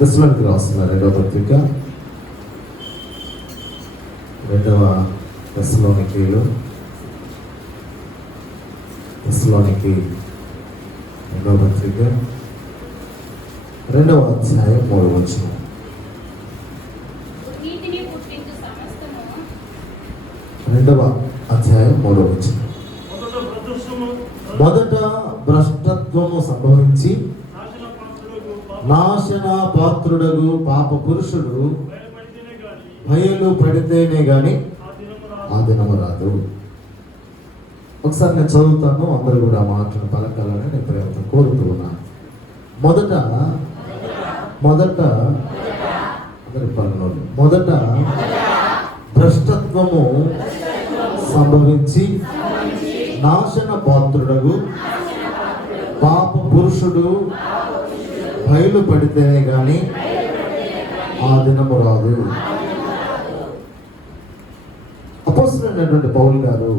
దశలోనికి రాసిన 2వ పత్రిక 2వ దశలోనికీలు 2వ పత్రిక 2వ అధ్యాయం 3వ వచనం. రెండవ అధ్యాయం 3వ వచనం. మొదట భ్రష్టత్వము సంభవించి నాశన పాత్రుడగు పాప పురుషుడు బయలు పడితేనే గాని ఆ దినము రాదు. ఒకసారి నేను చదువుతాను, అందరూ కూడా ఆ మాటను పలకాలని నేను ప్రయత్నం కోరుతూ ఉన్నాను. మొదట అందరి పనులు మొదట భ్రష్టత్వము సంభవించి నాశన పాత్రుడగు పాప పురుషుడు బయలు పడితేనే గాని ఆ దినము రాదు. అపోస్తలుడైనటువంటి పౌలు గారు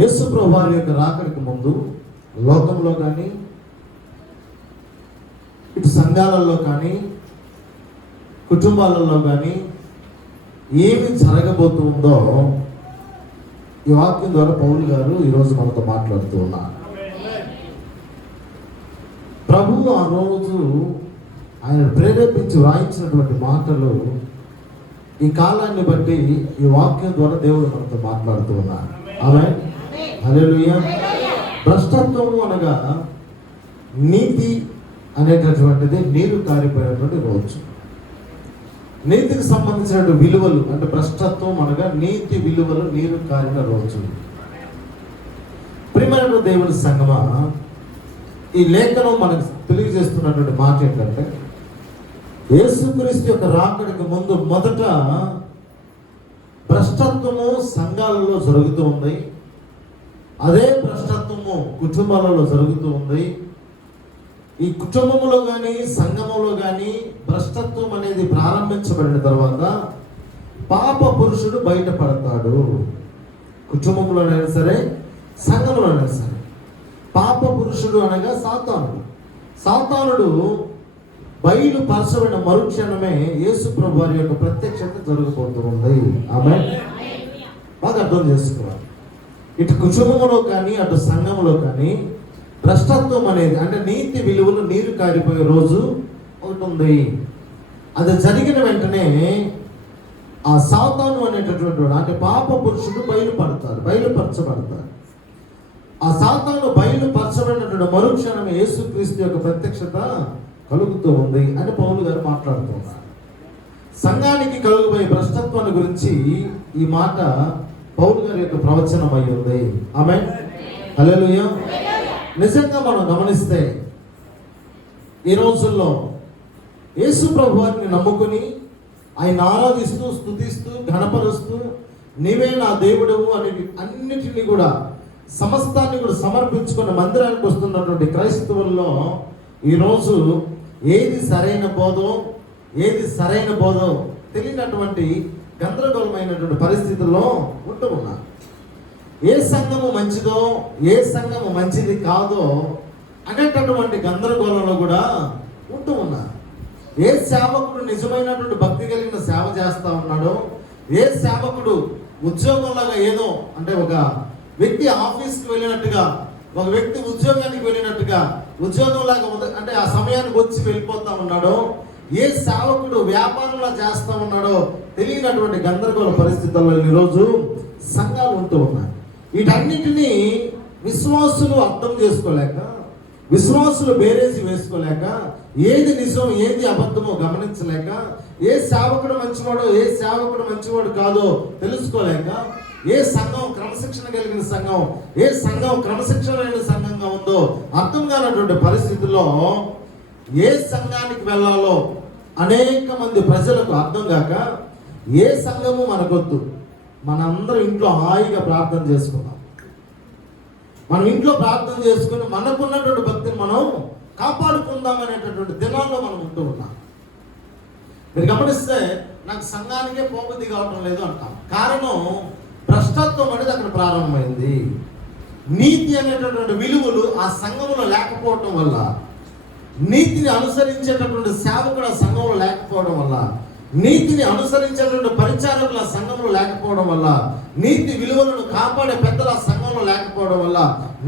యేసు ప్రభువు వారి యొక్క రాకడికి ముందు లోకంలో కానీ ఇటు సంఘాలలో కానీ కుటుంబాలలో కానీ ఏమి జరగబోతుందో ఈ వాక్యం ద్వారా పౌలు గారు ఈరోజు మనతో మాట్లాడుతూ ఉన్నారు. ప్రభువు ఆ రోజు ఆయన ప్రేరేపించి వ్రాయించినటువంటి మాటలు ఈ కాలాన్ని బట్టి ఈ వాక్యం ద్వారా దేవుడు మనతో మాట్లాడుతూ ఉన్నారు. ఆమేన్, హల్లెలూయా. భ్రష్టత్వము అనగా నీతి అనేటటువంటిది నీరు కారిపోయినటువంటి రోజు. నీతికి సంబంధించిన విలువలు అంటే భ్రష్టత్వం అనగా నీతి విలువలు నీరు కారిన రోజు. ప్రియమైన దేవుని సంగమా, ఈ లేఖనం మనకు తెలియజేస్తున్నటువంటి మాట ఏంటంటే యేసుక్రీస్తు యొక్క రాకడికి ముందు మొదట భ్రష్టత్వము సంఘాలలో జరుగుతూ ఉంది. అదే భ్రష్టత్వము కుటుంబాలలో జరుగుతూ ఉంది. ఈ కుటుంబంలో కానీ సంఘములో కానీ భ్రష్టత్వం అనేది ప్రారంభించబడిన తర్వాత పాప పురుషుడు బయటపడతాడు. కుటుంబంలోనైనా సరే సంఘంలోనైనా సరే పాప పురుషుడు అనగా సాతానుడు బయలు పరచబడిన మరుక్షణమే యేసు ప్రభు వారి యొక్క ప్రత్యక్షత జరగబోతూ ఉంది. ఆమేన్. బాగా అర్థం చేసుకోవాలి. ఇటు కుటుంబంలో కానీ అటు సంఘంలో కానీ భ్రష్టత్వం అనేది అంటే నీతి విలువలు నీరు కారిపోయే రోజు ఒకటి ఉంది. అది జరిగిన వెంటనే ఆ సాతాను అనేటటువంటి అంటే పాప పురుషుడు బయలుపరచబడతాడు. ఆ సాతాను బయలుపరచబడినటువంటి మరుక్షణం యేసుక్రీస్తు యొక్క ప్రత్యక్షత కలుగుతూ ఉంది అని పౌలు గారు మాట్లాడుతున్నారు. సంఘానికి కలుగుబోయే భ్రష్టత్వాన్ని గురించి ఈ మాట పౌలు గారి యొక్క ప్రవచనం అయి ఉంది. ఆమేన్, హల్లెలూయా. నిజంగా మనం గమనిస్తే ఈ రోజుల్లో యేసు ప్రభు వారిని నమ్ముకుని ఆయన ఆరాధిస్తూ స్తుతిస్తూ ఘనపరుస్తూ నీవే నా దేవుడవు అని అన్నిటినీ కూడా సమస్తాన్ని కూడా సమర్పించుకున్న మందిరానికి వస్తున్నటువంటి క్రైస్తవుల్లో ఈరోజు ఏది సరైన బోధో తెలియనటువంటి గందరగోళమైనటువంటి పరిస్థితుల్లో ఉంటూ ఉన్నారు. ఏ సంఘము మంచిదో ఏ సంఘము మంచిది కాదో అనేటటువంటి గందరగోళంలో కూడా ఉంటూ ఉన్నారు. ఏ సేవకుడు నిజమైనటువంటి భక్తి కలిగిన సేవ చేస్తూ ఉన్నాడో, ఏ సేవకుడు ఉద్యోగంలాగా ఏదో అంటే ఒక వ్యక్తి ఆఫీస్కి వెళ్ళినట్టుగా, ఒక వ్యక్తి ఉద్యోగానికి వెళ్ళినట్టుగా ఉద్యోగంలాగా అంటే ఆ సమయానికి వచ్చి వెళ్ళిపోతా ఉన్నాడో, ఏ సేవకుడు వ్యాపారంలా చేస్తూ ఉన్నాడో తెలియనటువంటి గందరగోళ పరిస్థితుల్లో ఈరోజు సంఘాలు ఉంటూ ఉన్నాయి. వీటన్నిటినీ విశ్వాసులు అర్థం చేసుకోలేక, విశ్వాసులు బేరేజీ వేసుకోలేక, ఏది నిజం ఏది అబద్ధమో గమనించలేక, ఏ సేవకుడు మంచివాడో ఏ సేవకుడు మంచివాడు కాదో తెలుసుకోలేక, ఏ సంఘం క్రమశిక్షణ కలిగిన సంఘం ఏ సంఘం క్రమశిక్షణ లేని సంఘంగా ఉందో అర్థం కానటువంటి పరిస్థితుల్లో ఏ సంఘానికి వెళ్ళాలో అనేక మంది ప్రజలకు అర్థం కాక ఏ సంఘము మనకొద్దు, మనందరం ఇంట్లో హాయిగా ప్రార్థన చేసుకుందాం, మనం ఇంట్లో ప్రార్థన చేసుకుని మనకున్నటువంటి భక్తిని మనం కాపాడుకుందాం అనేటటువంటి దినాల్లో మనం ఉంటూ ఉన్నాం. మీరు గమనిస్తే నాకు సంఘానికే పోబుద్ధి కావటం లేదు అంటాం. కారణం భ్రష్టత్వం అనేది అక్కడ ప్రారంభమైంది. నీతి అనేటటువంటి విలువలు ఆ సంఘంలో లేకపోవటం వల్ల, నీతిని అనుసరించేటటువంటి సేవకుడు ఆ సంఘంలో లేకపోవడం వల్ల, నీతిని అనుసరించేటువంటి పరిచారకుల సంఘంలో లేకపోవడం వల్ల, నీతి విలువలను కాపాడే పెద్దల సంఘంలో లేకపోవడం వల్ల,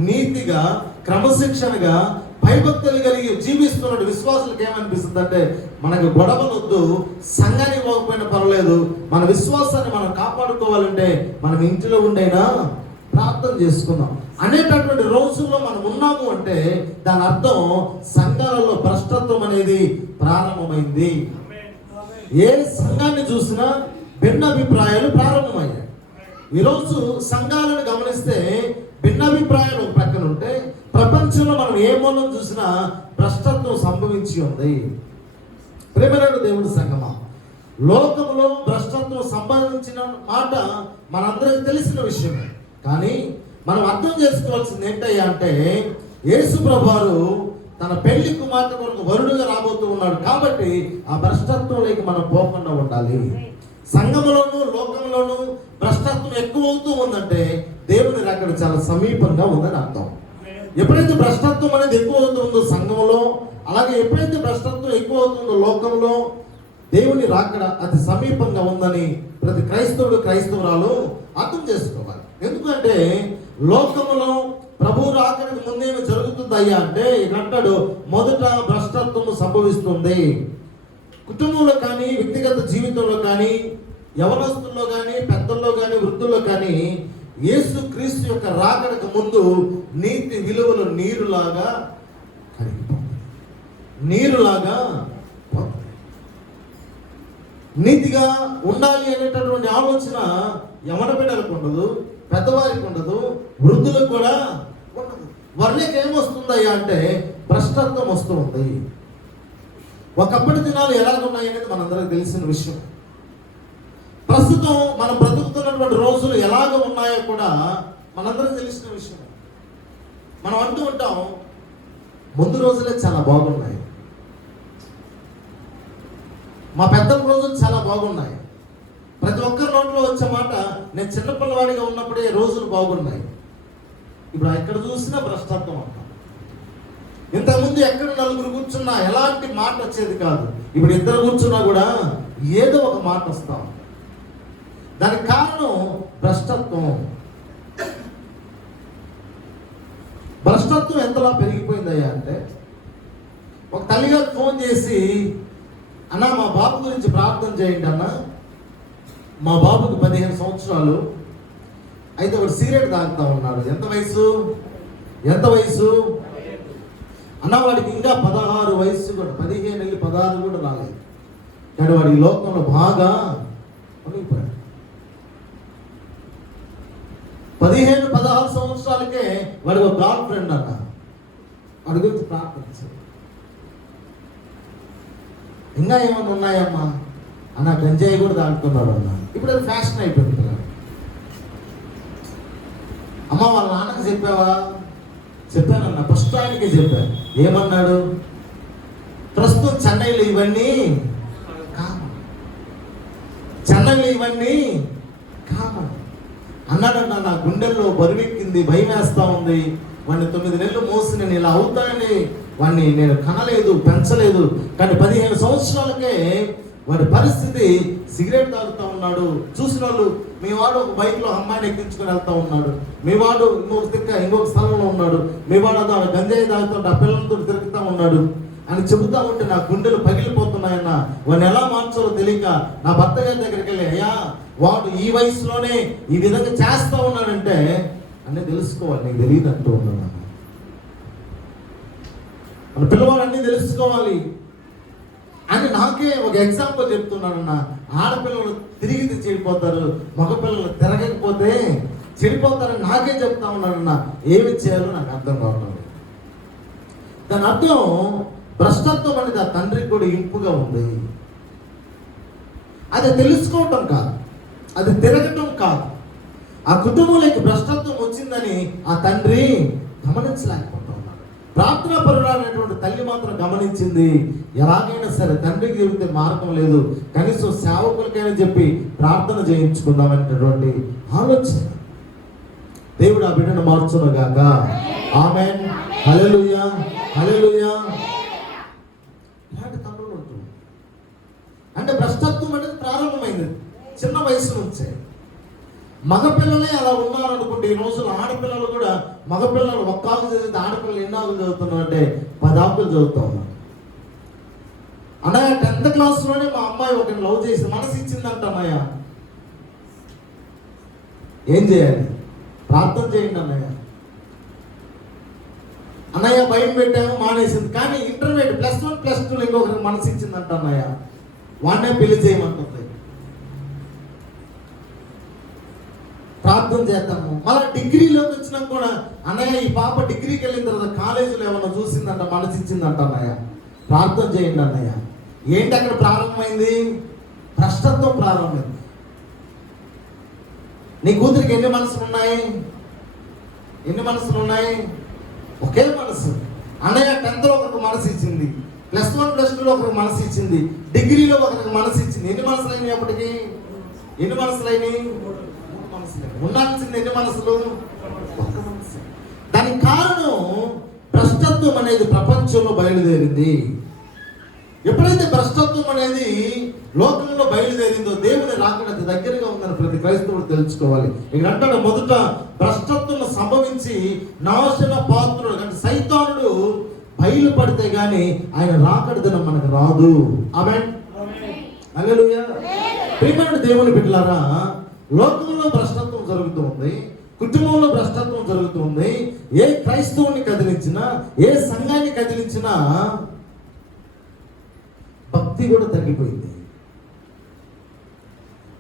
నీతిగా క్రమశిక్షణగా భయభక్తులు కలిగి జీవిస్తున్న విశ్వాసులకు ఏమనిపిస్తుంది అంటే, మనకు గొడవలు వద్దు, సంఘానికి పోకపోయినా పర్వాలేదు, మన విశ్వాసాన్ని మనం కాపాడుకోవాలంటే మనం ఇంటిలో ఉండైనా ప్రార్థన చేసుకుందాం అనేటటువంటి రోజుల్లో మనం ఉన్నాము అంటే దాని అర్థం సంఘాలలో భ్రష్టత్వం అనేది ప్రారంభమైంది. ఏ సంఘాన్ని చూసినా భిన్నాభిప్రాయాలు ప్రారంభమయ్యాయి. ఈరోజు సంఘాలను గమనిస్తే భిన్నాభిప్రాయాలు ప్రక్కన ఉంటే, ప్రపంచంలో మనం ఏ మూలం చూసినా భ్రష్టత్వం సంభవించి ఉంది. ప్రేమరేడు దేవుడి సంఘమా, లోకంలో భ్రష్టత్వం సంభవించిన మాట మనందరికి తెలిసిన విషయమే. కానీ మనం అర్థం చేసుకోవాల్సింది ఏంటయ్యా అంటే, యేసు ప్రభువారు తన పెళ్లి కుమార్తె కొరకు వరుడుగా రాబోతూ ఉన్నాడు. కాబట్టి ఆ భ్రష్టత్వంలోకి మనం పోకుండా ఉండాలి. సంఘంలోనూ లోకంలోనూ భ్రష్టత్వం ఎక్కువ అవుతూ ఉందంటే దేవుని రాకడ చాలా సమీపంగా ఉందని అర్థం. ఎప్పుడైతే భ్రష్టత్వం అనేది ఎక్కువ అవుతుందో సంఘంలో, అలాగే ఎప్పుడైతే భ్రష్టత్వం ఎక్కువ అవుతుందో లోకంలో, దేవుని రాకడ అతి సమీపంగా ఉందని ప్రతి క్రైస్తవుడు క్రైస్తవురాలు అర్థం చేసుకోవాలి. ఎందుకంటే లోకంలో ప్రభు రాకడికి ముందేమి జరుగుతుందయ్యా అంటే, అంటాడు మొదట భ్రష్టత్వము సంభవిస్తుంది. కుటుంబంలో కానీ, వ్యక్తిగత జీవితంలో కానీ, యవనస్తుల్లో కానీ, పెద్దల్లో కానీ, వృద్ధుల్లో కానీ, యేసు క్రీస్తు యొక్క రాకడకు ముందు నీతి విలువలు నీరులాగా కరిగిపోతాయి, నీరులాగా పోతాయి. నీతిగా ఉండాలి అనేటటువంటి ఆలోచన యవన బిడ్డలకు ఉండదు, పెద్దవారికి ఉండదు, వృద్ధులకు కూడా ఉండదు. వాళ్ళకి ఏమొస్తుందయ్యా అంటే భ్రష్టత్వం వస్తూ ఉంది. ఒకప్పటి దినాలు ఎలాగ ఉన్నాయనేది మనందరికి తెలిసిన విషయం. ప్రస్తుతం మనం బ్రతుకుతున్నటువంటి రోజులు ఎలాగ ఉన్నాయో కూడా మనందరికి తెలిసిన విషయం. మనం అంటూ ఉంటాం, ముందు రోజులే చాలా బాగున్నాయి, మా పెద్దల రోజులు చాలా బాగున్నాయి. ప్రతి ఒక్కరి నోట్లో వచ్చే మాట, నేను చిన్నపిల్లవాడిగా ఉన్నప్పుడే రోజులు బాగున్నాయి. ఇప్పుడు ఎక్కడ చూసినా భ్రష్టత్వం అంటాం. ఇంతకుముందు ఎక్కడ నలుగురు కూర్చున్నా ఎలాంటి మాట వచ్చేది కాదు. ఇప్పుడు ఇద్దరు కూర్చున్నా కూడా ఏదో ఒక మాట వస్తాం. దానికి కారణం భ్రష్టత్వం. భ్రష్టత్వం ఎంతలా పెరిగిపోయిందయ్యా అంటే, ఒక తల్లిగారు ఫోన్ చేసి, అన్న మా బాబు గురించి ప్రార్థన చేయండి అన్న, మా బాబుకి 15 సంవత్సరాలు, అయితే వాడు సిగరెట్ తాగుతా ఉన్నాడు. ఎంత వయసు అన్న? వాడికి ఇంకా 16 వయసు కూడా, 15 వెళ్ళి 16 కూడా రాలేదు. కానీ వాడి లోకంలో బాగా మునిగిపోయాడు. 15-16 సంవత్సరాలకే వాడికి ఒక గర్ల్ ఫ్రెండ్ అన్న. వాడి గురించి ప్రార్థించాడు. ఇంకా ఏమన్నా ఉన్నాయమ్మా అన్న? గంజాయి కూడా తాగుతున్నాడు అన్న. ఇప్పుడు అది ఫ్యాషన్ అయిపోయింది. అమ్మ వాళ్ళ నాన్నకి చెప్పావా? చెప్పానన్న, ఫస్ట్ ఆయనకే చెప్పాను. ఏమన్నాడు? ప్రస్తుతం చెన్నైలో ఇవన్నీ కామన్ అన్నాడన్న. నా గుండెల్లో బరువెక్కింది, భయం వేస్తా ఉంది. వాడిని 9 నెలలు మోసి నేను ఇలా అవుతానని వాడిని నేను కనలేదు, పెంచలేదు. కానీ 15 సంవత్సరాలకే వాడి పరిస్థితి సిగరెట్ తాగుతూ ఉన్నాడు. చూసిన వాళ్ళు, మీ వాడు ఒక బైక్లో అమ్మాయిని ఎక్కించుకొని వెళ్తూ ఉన్నాడు, మీ వాడు ఇంకొక స్థలంలో ఉన్నాడు, మీ వాడు గంజాయి తాగుతుంటే ఆ పిల్లలతో తిరుగుతూ ఉన్నాడు అని చెబుతా ఉంటే నా గుండెలు పగిలిపోతున్నాయన్న. వాడిని ఎలా మార్చాలో తెలియక నా భర్త గారి దగ్గరికి వెళ్ళి, అయ్యా వాడు ఈ వయసులోనే ఈ విధంగా చేస్తూ ఉన్నాడంటే అన్నీ తెలుసుకోవాలి, నీకు తెలియదు అంటూ ఉన్నాను. మన పిల్లవాడు అన్నీ తెలుసుకోవాలి అని నాకే ఒక ఎగ్జాంపుల్ చెప్తున్నానన్న. ఆడపిల్లలు తిరిగి చెడిపోతారు, మగపిల్లలు తిరగకపోతే చెడిపోతారని నాకే చెప్తా ఉన్నానన్న. ఏమి చేయాలో నాకు అర్థం కావట్లేదు. దాని అర్థం భ్రష్టత్వం అనేది ఆ తండ్రికి కూడా ఇంపుగా ఉంది. అది తెలుసుకోవటం కాదు, అది తిరగటం కాదు. ఆ కుటుంబంలోకి భ్రష్టత్వం వచ్చిందని ఆ తండ్రి గమనించలేకపోతా ఉన్నాడు. ప్రార్థనా పరురాలైనటువంటి తల్లి మాత్రం గమనించింది. ఎలాగైనా సరే తండ్రికి చెబితే మార్గం లేదు, కనీసం సేవకులకైనా చెప్పి ప్రార్థన చేయించుకుందామనేటటువంటి ఆలోచన. దేవుడు ఆ బిడ్డను మార్చును గాక. ఆమేన్. హల్లెలూయా, హల్లెలూయా. వయసు నుంచే. మగపిల్లలే అలా ఉన్నారు అనుకుంటే, ఈ రోజులు ఆడపిల్లలు కూడా, మగపిల్లలు ఒక్క ఆకు చదివితే ఆడపిల్లలు ఎన్ని ఆకులు చదువుతున్నారు అంటే 10 ఆకులు చదువుతూ ఉన్నారు. అన్నయ్య 10th క్లాస్లోనే మా అమ్మాయి ఒకరిని లవ్ చేసి మనసు ఇచ్చిందంట. అన్నయ్య ఏం చేయాలి? ప్రార్థన చేయండి అన్నయ్య. అన్నయ్య భయం పెట్టాము, మానేసింది. కానీ ఇంటర్మీడియట్ +1 +2 ఇంకొకరికి మనసు ఇచ్చిందంట. అన్నయ్య వాడినే పెళ్లి చేయమంటుంది. ప్రార్థన చేద్దాము. మళ్ళీ డిగ్రీలోకి వచ్చినాక కూడా అన్నయ్య ఈ పాప డిగ్రీకి వెళ్ళిన తర్వాత కాలేజీలో ఏమన్నా చూసిందంట, మనసు ఇచ్చిందంట. అన్నయ్య ప్రార్థన చేయండి అన్నయ్య. ఏంటి అక్కడ ప్రారంభమైంది? భ్రష్టత్వం ప్రారంభమైంది. నీ కూతురికి ఎన్ని మనసులు ఉన్నాయి? ఎన్ని మనసులు ఉన్నాయి? ఒకే మనసు. అన్నయ్య 10th లో ఒకరికి మనసు ఇచ్చింది, +1 +2లో ఒకరికి మనసు ఇచ్చింది, డిగ్రీలో ఒకరికి మనసు ఇచ్చింది. ఎన్ని మనసులు అయినాయి అప్పటికి? ఎన్ని మనసులు అయినాయి? 3 మనసులు. ఉండాల్సింది ఎన్ని మనసులు? ఒక్క మనసు. దానికి కారణం భ్రష్టత్వం అనేది ప్రపంచంలో బయలుదేరింది. ఎప్పుడైతే భ్రష్టత్వం అనేది లోకంలో బయలుదేరిందో దేవుని రాకడ దగ్గరగా ఉందని ప్రతి క్రైస్తవుడు తెలుసుకోవాలి. ఇక్కడ అంటాడు, మొదట భ్రష్టత్వం సంభవించి నాశన పాత్రుడు అంటే సైతానుడు బయలుపడితే గాని ఆయన రాకడ దినం మనకు రాదు. ఆమేన్. హల్లెలూయా. ప్రియమైన దేవుని బిడ్డలారా, లోకంలో భ్రష్టత్వం జరుగుతుంది, కుటుంబంలో భ్రష్టత్వం జరుగుతుంది. ఏ క్రైస్తవుని కదిలించినా, ఏ సంఘాన్ని కదిలించినా భక్తి కూడా తగ్గిపోయింది.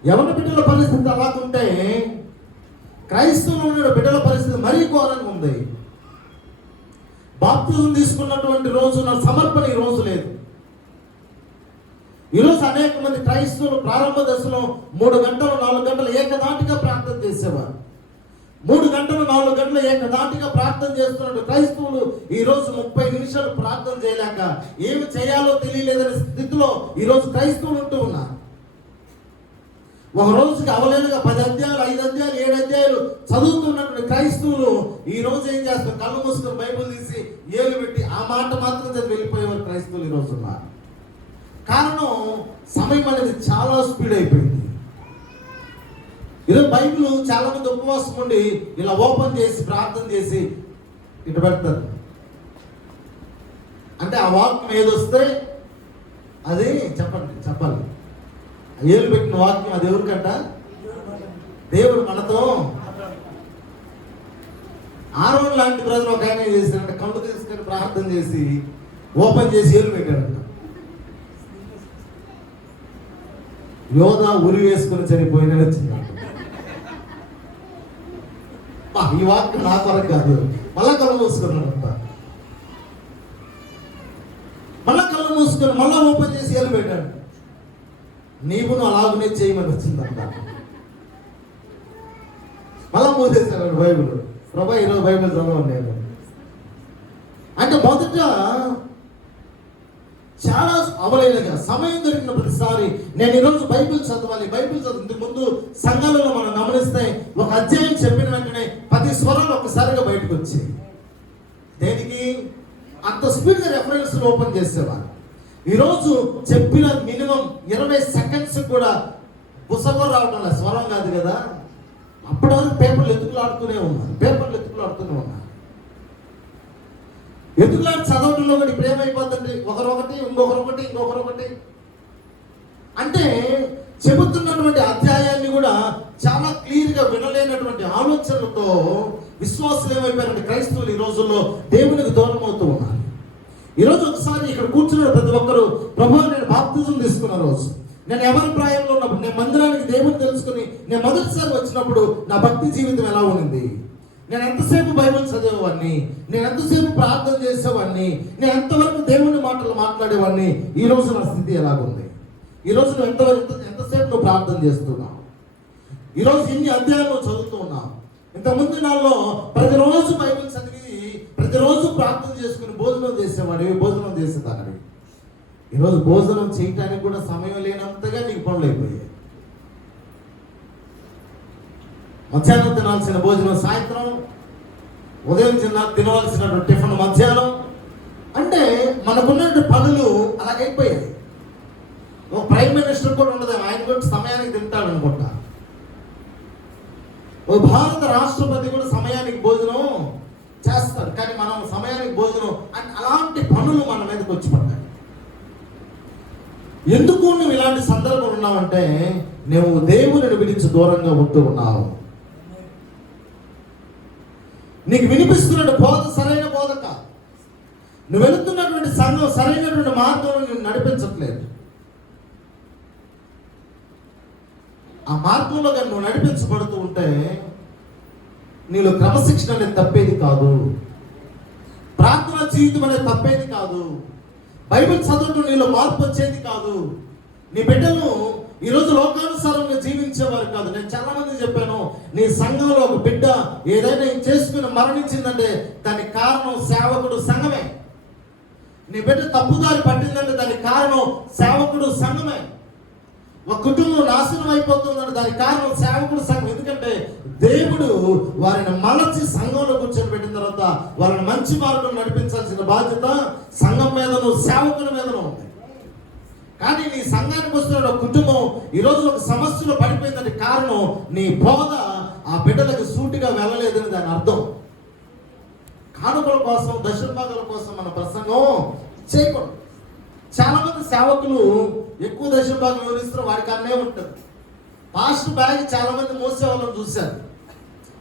యవన బిడ్డల పరిస్థితి అలాగుంటే క్రైస్తవులు ఉన్న బిడ్డల పరిస్థితి మరీ ఘోరంగా ఉంది. బాప్తిజం తీసుకున్నటువంటి రోజు నా సమర్పణ ఈ రోజు లేదు. ఈరోజు అనేక మంది క్రైస్తవులు ప్రారంభ దశలో 3 గంటలు 4 గంటలు ఏకదాటిగా ప్రార్థన చేసేవారు. 3 గంటలు 4 గంటలు ఏకదాటిగా ప్రార్థన చేస్తున్నట్టు క్రైస్తవులు ఈరోజు 30 నిమిషాలు ప్రార్థన చేయలేక ఏమి చేయాలో తెలియలేదనే స్థితిలో ఈరోజు క్రైస్తవులు ఉంటూ ఉన్నారు. ఒక రోజుకి అవలేలుగా 10 అధ్యాయాలు 5 అధ్యాయాలు 7 అధ్యాయాలు చదువుతున్నటువంటి క్రైస్తవులు ఈ రోజు ఏం చేస్తారు? కళ్ళు మూసుకొని బైబిల్ తీసి ఏలు పెట్టి ఆ మాట మాత్రం చదివి వెళ్ళిపోయేవారు క్రైస్తవులు ఈ రోజు ఉన్నారు. కారణం సమయం అనేది చాలా స్పీడ్ అయిపోయింది. ఈరోజు బైబిల్ చాలా మంది ఉపవాసం ఉండి ఇలా ఓపెన్ చేసి ప్రార్థన చేసి ఇటు పెడతారు. అంటే ఆ వాక్యం ఏదొస్తే అది చెప్పాలి. ఏలు పెట్టిన వాక్యం అది ఎవరికంట? దేవుడు మనతో. ఆరోన్ లాంటి బ్రదర్ ఒక ఆయన చేశారంట, కళ్ళు తీసుకొని ప్రార్థన చేసి ఓపెన్ చేసి ఏలు పెట్టారంట. యోధ ఉరి వేసుకుని చనిపోయిన వచ్చిందంట. ఈ వాక్యం నా కొరకు కాదు. మళ్ళా కళ్ళు మూసుకున్నాడంట. మళ్ళా కళ్ళు మూసుకొని మళ్ళా ఓపెన్ చేసి ఏలు పెట్టాడు. నీవును అలాగనే చేయమని వచ్చిందంట. మళ్ళా మూసేసాడు బైబిల్. ప్రభా ఈరోజు బైబిల్ చదవండి నేను అంటే మొదట చాలా అవలేలుగా సమయం దొరికిన ప్రతిసారి నేను ఈరోజు బైబిల్ చదవాలి. ఇంతకు ముందు సంఘాలలో మనం గమనిస్తే ఒక అధ్యాయం చెప్పిన వెంటనే 10 స్వరాలు ఒక్కసారిగా బయటకు వచ్చాయి. దేనికి? అంత స్పీడ్గా రెఫరెన్స్ ఓపెన్ చేసేవారు. ఈరోజు చెప్పిన మినిమం 20 సెకండ్స్ కూడా పుస్తకం రావడం లేదు, స్వరం కాదు కదా. అప్పటి వరకు పేపర్లు ఎత్తుకులాడుతూనే ఉన్నారు. ఎత్తుకులాడి చదవడంలో కూడా ఇప్పుడు ఏమైపోతుంది? ఒకరొకటి ఇంకొకరొకటి అంటే చెబుతున్నటువంటి అధ్యాయాన్ని కూడా చాలా క్లియర్గా వినలేనటువంటి ఆలోచనలతో విశ్వాసులు ఏమైపోయారంటే క్రైస్తవులు ఈ రోజుల్లో దేవునికి దూరం అవుతూ ఉన్నారు. ఈరోజు ఒకసారి ఇక్కడ కూర్చున్న ప్రతి ఒక్కరు, ప్రభు నేను బాప్తిజం తీసుకున్న రోజు, నేను ఎవరి ప్రాయంలో ఉన్నప్పుడు, నేను మందిరానికి దేవుని తెలుసుకుని నేను మొదటిసారి వచ్చినప్పుడు నా భక్తి జీవితం ఎలా ఉంది, నేను ఎంతసేపు బైబిల్ చదివేవాడిని, నేను ఎంతసేపు ప్రార్థన చేసేవాడిని, నేను ఎంతవరకు దేవుని మాటలు మాట్లాడేవాడిని, ఈ రోజు నా స్థితి ఎలాగుంది? ఈరోజు నువ్వు ఎంతసేపు నువ్వు ప్రార్థన చేస్తున్నావు? ఈరోజు ఇన్ని అధ్యాయాలు చదువుతూ ఉన్నావు. ఇంతకుముందు నాలో ప్రతిరోజు బైబిల్ చదివి ప్రతిరోజు ప్రార్థన చేసుకుని భోజనం చేసేదాన్ని. ఈరోజు భోజనం చేయటానికి కూడా సమయం లేనంతగా నీకు పనులు అయిపోయాయి. మధ్యాహ్నం తినాల్సిన భోజనం సాయంత్రం, ఉదయం తినవలసినటువంటి టిఫిన్ మధ్యాహ్నం. అంటే మనకున్నటువంటి పనులు అలాగైపోయాయి. ఒక ప్రైమ్ మినిస్టర్ కూడా ఉండదు, ఆయన కూడా సమయానికి తింటాడు అనుకుంటా. ఓ భారత రాష్ట్రపతి కూడా సమయానికి భోజనం చేస్తాడు, కానీ మనం సమయానికి భోజనం అని అలాంటి పనులు మన మీదకి వచ్చి పడ్డాయి. ఎందుకు నువ్వు ఇలాంటి సందర్భం ఉన్నావంటే నువ్వు దేవుని విడిచి దూరంగా ఉంటూ ఉన్నావు. నీకు వినిపిస్తున్న బోధ సరైన బోధ కాదు. నువ్వు వెళుతున్నటువంటి సంఘం సరైనటువంటి మార్గంలో నువ్వు నడిపించట్లేదు. ఆ మార్గంలో కానీ నువ్వు నడిపించబడుతూ ఉంటే నీలో క్రమశిక్షణ అనేది తప్పేది కాదు, ప్రార్థన జీవితం అనేది తప్పేది కాదు, బైబిల్ చదవటం నీలో మార్పు వచ్చేది కాదు. నీ బిడ్డలు ఈరోజు లోకానుసారంగా జీవించేవారు కాదు. నేను చాలా మంది చెప్పాను, నీ సంఘంలో ఒక బిడ్డ ఏదైనా చేసుకుని మరణించిందంటే దానికి కారణం సేవకుడు సంఘమే. నీ బిడ్డ తప్పుదారి పట్టిందంటే దానికి కారణం సేవకుడు సంఘమే. ఒక కుటుంబం నాశనం అయిపోతుందంటే దానికి కారణం సేవకుడు సంఘం. ఎందుకంటే దేవుడు వారిని మలచి సంఘంలో కూర్చొని పెట్టిన తర్వాత వారిని మంచి మార్గం నడిపించాల్సిన బాధ్యత సంఘం మీదను సేవకుని మీదను ఉంది. కానీ నీ సంఘానికి వస్తున్న ఒక కుటుంబం ఈరోజు ఒక సమస్యలో పడిపోయిందంటే కారణం నీ బోధ ఆ బిడ్డలకు సూటిగా వెళ్ళలేదని దాని అర్థం. కానుకల కోసం దశభాగాల కోసం మన ప్రసంగం చేయకూడదు. చాలా మంది సేవకులు ఎక్కువ దశభాగం వివరిస్తారు, వాడికి అన్నే ఉంటుంది. పాస్టర్ బ్యాగ్ చాలా మంది మోసే వాళ్ళని చూశారు.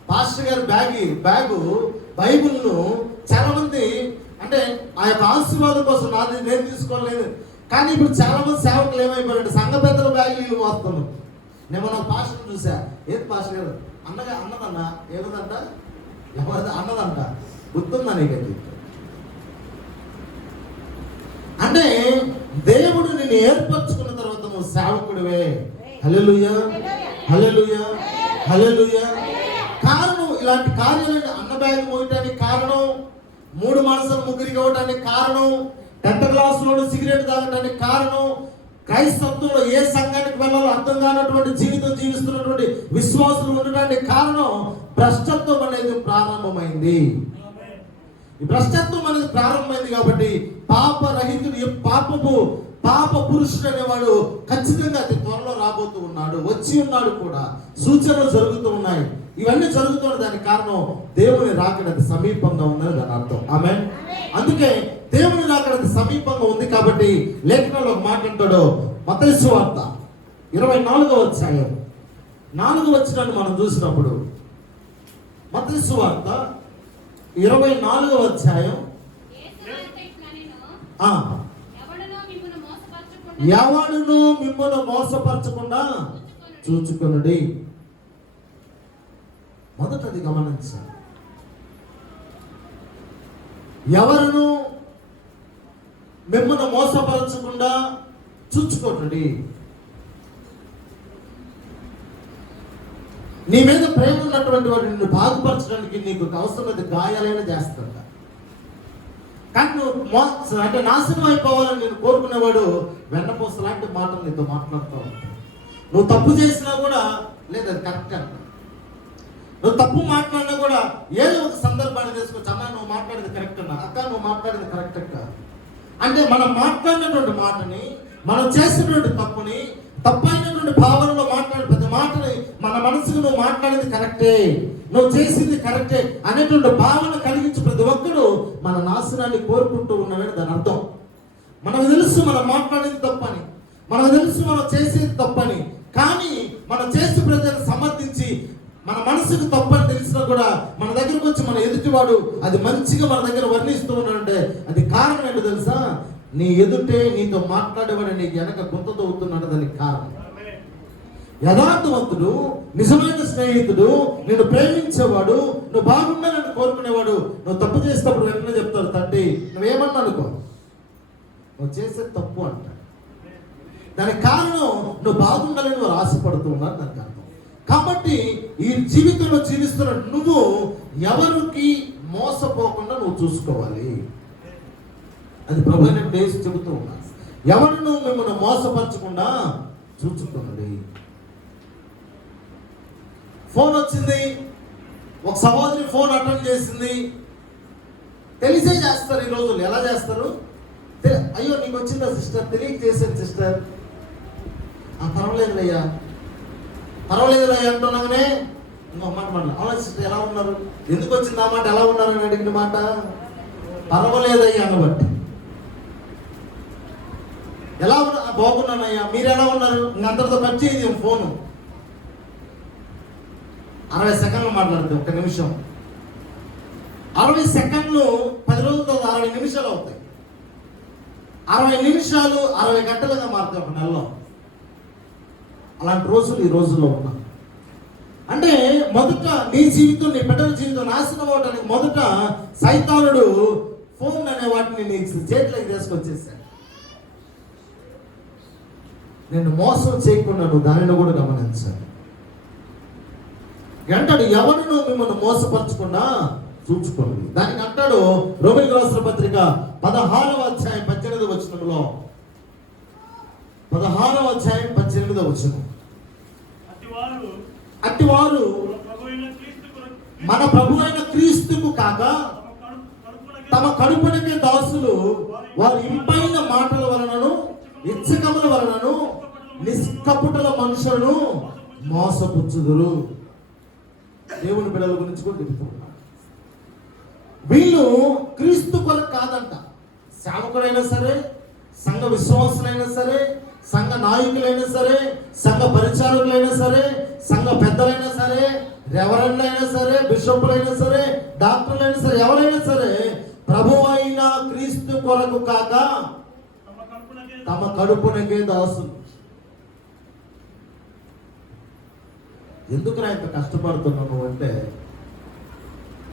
పాస్టర్ గారి బ్యాగు బైబిల్ను చాలా మంది అంటే ఆ యొక్క ఆశీర్వాదం కోసం నాది నేను తీసుకోలేదు. కానీ ఇప్పుడు చాలా మంది సేవకులు ఏమైపోయారంటే సంఘ పెద్దల బ్యాగులు మోస్తున్నారు. నేను మన పాస్టర్ చూసా, ఏది పాస్టర్ గారు అన్నదన్న ఏమదంట ఎవరిది అన్నదంట గుర్తుందా నీకైతే? అంటే దేవుడు నిన్ను ఏర్పరచుకున్న తర్వాత నువ్వు సేవకుడివే. హల్లెలూయా, హల్లెలూయా, హల్లెలూయా. కారణం ఇలాంటి కార్యాలు అన్న బ్యాగ్ మోయటానికి కారణం, 3 మనసులు ముగ్గురికి ఇవ్వటానికి కారణం, 10th క్లాస్లో సిగరెట్ తాగడానికి కారణం, క్రైస్తవంలో ఏ సంఘానికి వెళ్ళాలో అర్థం కానటువంటి జీవితం జీవిస్తున్నటువంటి విశ్వాసులు ఉండడానికి కారణం భ్రష్టత్వం అనేది ప్రారంభమైంది. ఈ భ్రష్టత్వం అనేది ప్రారంభమైంది కాబట్టి పాపరహితుడు పాప పురుషుడు అనేవాడు ఖచ్చితంగా అతి త్వరలో రాబోతూ ఉన్నాడు, వచ్చి ఉన్నాడు కూడా. సూచనలు జరుగుతూ ఉన్నాయి. ఇవన్నీ జరుగుతున్న దానికి కారణం దేవుని రాకడది సమీపంగా ఉన్నది దాని అర్థం. ఆమేన్. అందుకే దేవుని రాకడది సమీపంగా ఉంది కాబట్టి లేఖనంలో ఒక మాట అంటాడు. మత్తయి సువార్త 24వ అధ్యాయం 4వ వచనాన్ని మనం చూసినప్పుడు, మత్తయి సువార్త 24వ అధ్యాయం ఎవడును మిమ్మల్ని మోసపరచకుండా చూచుకొనుడి. మొదటది గమనించాలి. ఎవరును మిమ్మల్ని మోసపరచకుండా చూచుకోండి. నీ మీద ప్రేమ ఉన్నటువంటి వాడు నిన్ను బాగుపరచడానికి నీకు అవసరమైతే గాయాలైనా చేస్తాడు. కానీ నువ్వు అంటే నాశనం అయిపోవాలని నేను కోరుకునేవాడు వెన్నపూస లాంటి మాటలు నీతో మాట్లాడుతూ ఉంటాడు. నువ్వు తప్పు చేసినా కూడా లేదు అది కరెక్ట్ అంట. నువ్వు తప్పు మాట్లాడినా కూడా ఏదో ఒక సందర్భాన్ని తీసుకొచ్చి అమ్మా నువ్వు మాట్లాడేది కరెక్ట్ అన్నా, అక్క నువ్వు మాట్లాడేది కరెక్ట్ అక్క అంటే మనం మాట్లాడినటువంటి మాటని, మనం చేసినటువంటి తప్పుని, తప్పైనటువంటి భావనలో మాట్లాడే ప్రతి మాటని మన మనసుకు నువ్వు మాట్లాడేది కరెక్టే, నువ్వు చేసింది కరెక్టే అనేటువంటి భావన కలిగించి ప్రతి ఒక్కరు మన నాశనాన్ని కోరుకుంటూ ఉన్నామని దాని అర్థం. మనకు తెలుసు మనం మాట్లాడేది తప్పని, మనకు తెలుసు మనం చేసేది తప్పని, కానీ మనం చేసి ప్రజలను సమర్థించి మన మనసుకు తప్పని తెలిసినా కూడా మన దగ్గరకు వచ్చి మన ఎదుటివాడు అది మంచిగా మన దగ్గర వర్ణిస్తూ ఉన్నాడంటే అది కారణం ఏంటో తెలుసా? నీ ఎదుటే నీతో మాట్లాడేవాడు నీకు వెనక గుంతతో అవుతున్నాడు. దానికి కారణం యథార్థవంతుడు, నిజమైన స్నేహితుడు, నిన్ను ప్రేమించేవాడు, నువ్వు బాగుండాలని కోరుకునేవాడు నువ్వు తప్పు చేసేటప్పుడు వెంటనే చెప్తాడు, తండ్రి నువ్వేమన్నా అనుకో నువ్వు చేసే తప్పు అంట. దానికి కారణం నువ్వు బాగుండాలని వారు ఆశపడుతూ ఉన్నారు. దానికి అర్థం. కాబట్టి ఈ జీవితంలో జీవిస్తున్న నువ్వు ఎవరికి మోసపోకుండా నువ్వు చూసుకోవాలి. అది ప్రభువైన యేసు చెబుతూ ఉన్నాడు. ఎవరిను మిమ్మల్ని మోసపరచకుండా చూసుకోండి. ఫోన్ వచ్చింది, ఒక సహోదరి ఫోన్ అటెండ్ చేసింది, తెలిసే చేస్తారు. ఈ రోజులు ఎలా చేస్తారు? అయ్యో నీకు వచ్చిందా సిస్టర్, తెలియక చేశాను సిస్టర్, పర్వాలేదులయ్యా పర్వాలేదులయ్యా అంటున్నాగానే ఇంకొక మాట మాట అవునా సిస్టర్ ఎలా ఉన్నారు, ఎందుకు వచ్చింది ఆ మాట, ఎలా ఉన్నారు అని అడిగిన మాట పర్వాలేదయ్యా అనబట్టి. ఎలా ఉన్నా బాగున్నానయ్యా, మీరు ఎలా ఉన్నారు, ఇంకంతటితో కట్ చేయదు ఫోను. 60 సెకండ్లు మాట్లాడుతుంది, 1 నిమిషం. 60 సెకండ్లు 10 రోజులతో 60 నిమిషాలు అవుతాయి. 60 నిమిషాలు 60 గంటలుగా మారుతాయి ఒక నెలలో. అలాంటి రోజులు ఈ రోజుల్లో ఉన్నా. అంటే మొదట నీ జీవితం, నీ బిడ్డల జీవితం నాశనం అవడానికి మొదట సైతానుడు ఫోన్ అనే వాటిని నీ చేతిలోకి తీసుకొచ్చేసాడు. నేను మోసం చేయకుండా నువ్వు దానిని కూడా గమనించాలి. అంటాడు ఎవరినో మిమ్మల్ని మోసపరచకుండా చూచుకోండి. దానికి అంటాడు రోమీయులకు రాసిన పత్రిక 16వ అధ్యాయం 18వ వచనంలో, 16వ అధ్యాయం 18వ వచనం, అట్టివారు మన ప్రభు అయిన క్రీస్తుకు కాక తమ కడుపునకే దాసులు, వారి ఇంపైన మాటల వలనను ఇచ్చకముల వలనను నిష్కపటుల మనుషులను మోసపుచ్చుదురు. దేవుని బిడ్డల గురించి కూడా చెబుతున్నాడు. వీళ్ళు క్రీస్తు కొరకు కాదంట. సేవకుడైనా సరే, సంఘ విశ్వాసులైనా సరే, సంఘ నాయకులైనా సరే, సంఘ పరిచారకులైనా సరే, సంఘ పెద్దలైనా సరే, రెవరెండ్లైనా సరే, బిషపులైనా సరే, డాక్టర్లైనా సరే, ఎవరైనా సరే ప్రభు అయిన క్రీస్తు కొరకు కాక తమ కడుపునకే దాసులు. ఎందుకు ఇంత కష్టపడుతున్నాను అంటే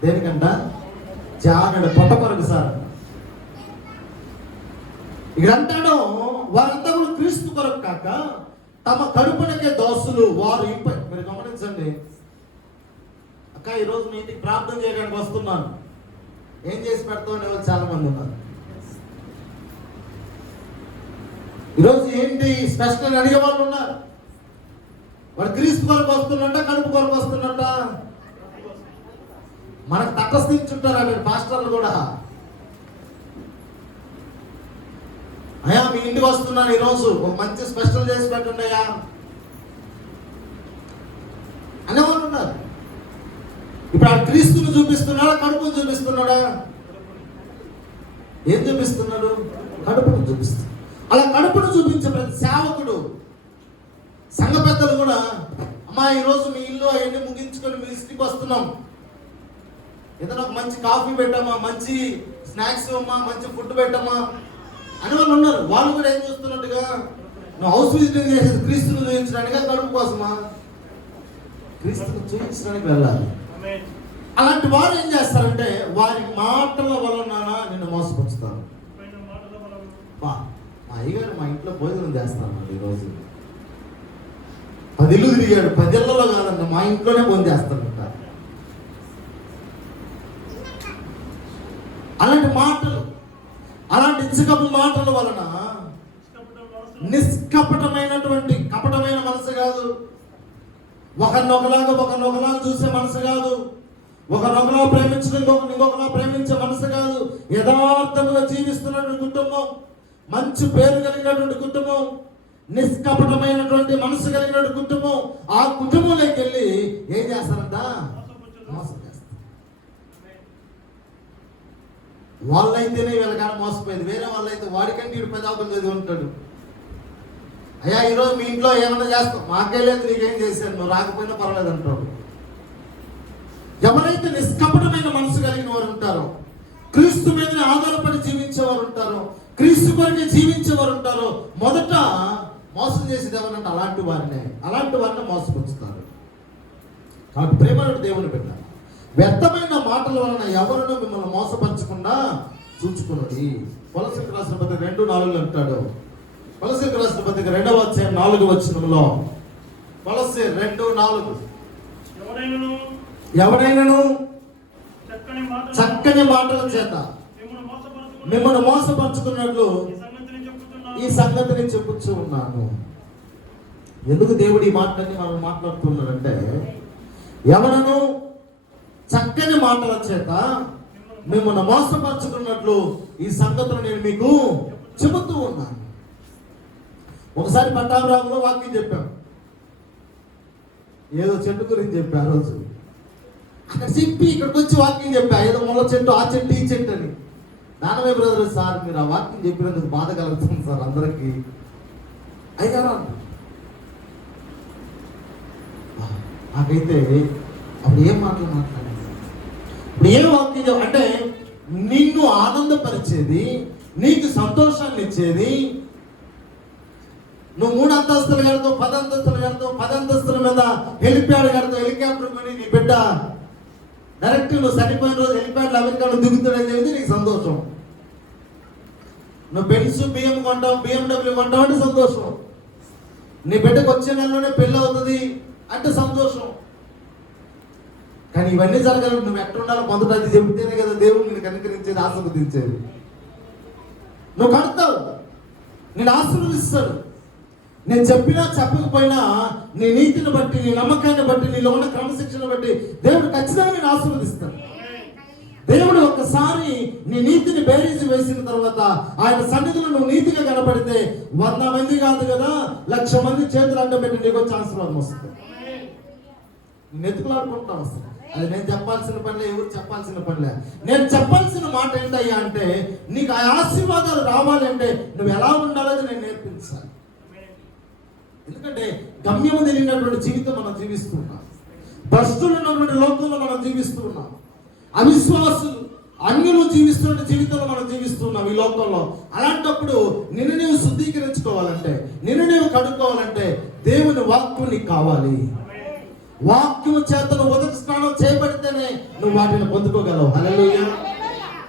దేనికంట, జానడు పొట్ట కొరకు సార్. ఇక్కడ అంటాడు వారంతా కూడా క్రీస్తు కొరకు కాక తమ కడుపునకే దాసులు, వారు ఇంపై. మీరు గమనించండి అక్క, ఈరోజు మీ ఇంటికి ప్రార్థన చేయడానికి వస్తున్నాను, ఏం చేసి పెడతావు అనే వాళ్ళు చాలా మంది ఉన్నారు. ఈరోజు ఏంటి స్పెషల్ అని అడిగే వాళ్ళు ఉన్నారు. వాడు క్రీస్తు కొరకు వస్తున్నట్ట, కడుపు కొరకు వస్తున్నట్ట. మనకు తటస్థించుంటారు అక్కడ పాస్టర్లు కూడా. అయ్యా మీ ఇంటికి వస్తున్నాను ఈరోజు, ఒక మంచి స్పెషల్ చేసి పెట్టుండయా అనేవాళ్ళు ఉన్నారు. ఇప్పుడు ఆ క్రీస్తుని చూపిస్తున్నాడా, కడుపును చూపిస్తున్నాడా? ఏం చూపిస్తున్నాడు? కడుపును చూపిస్తున్నాడు. అలా కడుపును చూపించే ప్రతి సేవకుడు, సంఘ పెద్దలు కూడా, అమ్మా ఈరోజు మీ ఇల్లు అవన్నీ ముగించుకొని మీ ఇంటికి వస్తున్నాం, ఏదైనా ఒక మంచి కాఫీ పెట్టమ్మా, మంచి స్నాక్స్ అమ్మా, మంచి ఫుడ్ పెట్టమ్మా అని వాళ్ళు ఉన్నారు. వాళ్ళు కూడా ఏం చూస్తున్నట్టుగా, నువ్వు హౌస్ విజిటింగ్ చేసేది క్రీస్తుని చూపించడానికా, కడుపు కోసమా? క్రీస్తుని చూపించడానికి వెళ్ళాలి. అలాంటి వారు ఏం చేస్తారంటే వారి మాటల వలన నిన్ను మోసపరుస్తారు. మా అయ్యగారు మా ఇంట్లో భోజనం చేస్తాను ఈరోజు, 10 ఇల్లు తిరిగాడు, 10 ఇళ్లలో కాదండి, మా ఇంట్లోనే భోజనం చేస్తానంట. అలాంటి మాటలు, అలాంటి ఇచ్చకపు మాటల వలన నిష్కపటమైనటువంటి, కపటమైన మనసు కాదు, ఒకరినొకలాగా చూసే మనసు కాదు, ఒకరినొకలా ప్రేమించడం ఇంకొకలా ప్రేమించే మనసు కాదు, యథార్థంగా జీవిస్తున్నటువంటి కుటుంబం, మంచి పేరు కలిగినటువంటి కుటుంబం, నిష్కపటమైనటువంటి మనసు కలిగినటువంటి కుటుంబం. ఆ కుటుంబంలోకి వెళ్ళి ఏం చేస్తారంట? మోసం చేస్తారు. వాళ్ళైతేనే వీళ్ళకాడ మోసపోయింది, వేరే వాళ్ళైతే వాడికంటే వీడు పెదాకులు చదివి ఉంటాడు. అయ్యా ఈరోజు మీ ఇంట్లో ఏమన్నా చేస్తాం, మాకే లేదు, నీకేం చేశాను, నువ్వు రాకపోయినా పర్వాలేదు అంటాడు. ఎవరైతే నిష్కపటమైన మనసు కలిగిన వారు ఉంటారో, క్రీస్తు మీద ఆధారపడి జీవించేవారు ఉంటారో, క్రీస్తు కొరకే జీవించేవారు ఉంటారో, మొదట మోసం చేసేది ఎవరంటే అలాంటి వారిని మోసపుచ్చుతారు. కాబట్టి ప్రేమను దేవుని బిడ్డ, వ్యర్థమైన మాటల వలన ఎవరినో మిమ్మల్ని మోసపరచకుండా చూచుకున్నది. కొలసీలకు రాసిన పత్రిక 2:4 అంటాడు. కొలసీలకు రాసిన పత్రిక 2వ అధ్యాయం 4వ వచనంలో, కొలసీ 2:4, ఎవరైనాను చక్కని మాటల చేత మిమ్మల్ని మోసపరుచుకున్నట్లు ఈ సంగతిని చెప్పుచూ ఉన్నాను. ఎందుకు దేవుడు ఈ మాటలన్నీ మనం మాట్లాడుతున్నాడంటే, ఎవరను చక్కని మాటల చేత మిమ్మల్ని మోసపరుచుకున్నట్లు ఈ సంగతులు నేను మీకు చెబుతూ ఉన్నాను. ఒకసారి పట్టాభిరాములో వాక్యం చెప్పాం, ఏదో చెట్టు గురించి చెప్పా ఆ రోజు. అక్కడ చెప్పి ఇక్కడికి వచ్చి వాక్యం చెప్పా, ఏదో ముళ్ళ చెట్టు, ఆ చెట్టు, ఈ చెట్టు అని. నాన్నమే బ్రదర్, సార్ మీరు ఆ వాక్యం చెప్పినందుకు బాధ కలుగుతుంది సార్ అందరికీ అయ్యారా. నాకైతే అప్పుడు ఏం మాట్లాడాలి, ఇప్పుడు ఏం వాక్యం అంటే నిన్ను ఆనందపరిచేది, నీకు సంతోషాన్ని ఇచ్చేది. నువ్వు 3 అంతస్తులు కడతావు, 10 అంతస్తులు కడతావు, 10 అంతస్తుల మీద హెలిప్యాడ్ కడతావు, హెలికాప్టర్ కొని నీ బిడ్డ డైరెక్ట్ నువ్వు చనిపోయిన రోజు హెలిప్యాడ్లో అమెరికాలో దిగుతాడని చెప్పి నీకు సంతోషం. నువ్వు బెన్స్ బియ్యం కొంటావు, BMW కొంటావు అంటే సంతోషం. నీ బిడ్డకు వచ్చే నెలలోనే పెళ్ళి అవుతుంది అంటే సంతోషం. కానీ ఇవన్నీ జరగాలి, నువ్వు ఎక్కడ ఉండాలో మొదట అది చెబితేనే కదా దేవుడు నిన్ను కనికరించేది, ఆశీర్వదించేది. నువ్వు కడతావు, నేను ఆశీర్వదిస్తాడు. నేను చెప్పినా చెప్పకపోయినా నీ నీతిని బట్టి, నీ నమ్మకాన్ని బట్టి, నీలో ఉన్న క్రమశిక్షణ బట్టి దేవుడు ఖచ్చితంగా నేను ఆశీర్వదిస్తాడు. దేవుడు ఒక్కసారి నీ నీతిని బేరీజు వేసిన తర్వాత ఆయన సన్నిధిలో నువ్వు నీతిగా కనపడితే 100 మంది కాదు కదా, 1,00,000 మంది చేతులు అడ్డం పెట్టి నీకు వచ్చి ఆశీర్వాదం వస్తుంది. నేను ఎత్తుకులాడుకుంటా వస్తాను. అది నేను చెప్పాల్సిన పనిలే, ఎవరు చెప్పాల్సిన పనిలే. నేను చెప్పాల్సిన మాట ఏంటయ్యా అంటే, నీకు ఆ ఆశీర్వాదాలు రావాలంటే నువ్వు ఎలా ఉండాలో నేను నేర్పించాలి. ఎందుకంటే గమ్యము తెలియనటువంటి జీవితం మనం జీవిస్తున్నాం, భ్రష్టులు ఉన్నటువంటి లోకంలో మనం జీవిస్తున్నాం, అవిశ్వాసులు అన్యులు జీవిస్తున్న జీవితంలో మనం జీవిస్తున్నాం ఈ లోకంలో. అలాంటప్పుడు నిన్ను నీవు శుద్ధీకరించుకోవాలంటే, నిన్ను నీవు కడుక్కోవాలంటే దేవుని వాక్యం నీకు కావాలి. వాక్యము చేత నువ్వు ఉదక స్నానం చేయబడితేనే నువ్వు వాటిని పొందుకోగలవు. హల్లెలూయా.